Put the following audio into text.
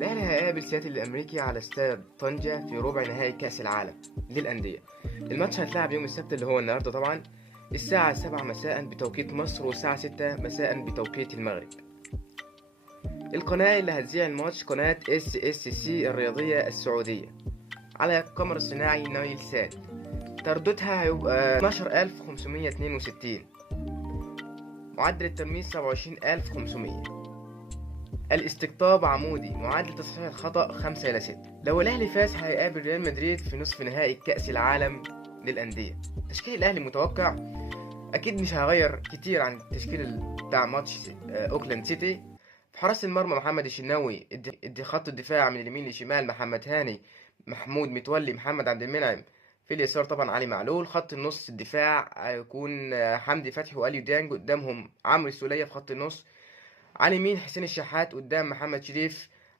الأهلي هيقابل سياتل الأمريكي على استاد طنجة في ربع نهائي كأس العالم للأندية. الماتش هيتلعب يوم السبت اللي هو النهاردة طبعا، الساعة 7 مساء بتوقيت مصر والساعة 6 مساء بتوقيت المغرب. القناة اللي هتذيع الماتش قناة SSC الرياضية السعودية على القمر الصناعي نايل سات. ترددها هيبقى 12562، معدل الترميز 27500، الاستقطاب عمودي، معدل تصحيح الخطأ 5-6. لو الأهلي فاز هيقابل ريال مدريد في نصف نهائي كأس العالم للأندية. تشكيل الأهلي متوقع أكيد مش هغير كتير عن التشكيل بتاع ماتش أوكلاند سيتي. في حراسة المرمى محمد الشناوي، ادي خط الدفاع من اليمين لشمال محمد هاني، محمود متولي، محمد عبد المنعم. في اليسار طبعا علي معلول. خط النص الدفاع هيكون حمدي فتحي واليو ديانج، قدامهم عمرو السولية في خط النص. على اليمين حسين الشحات، قدام محمد شريف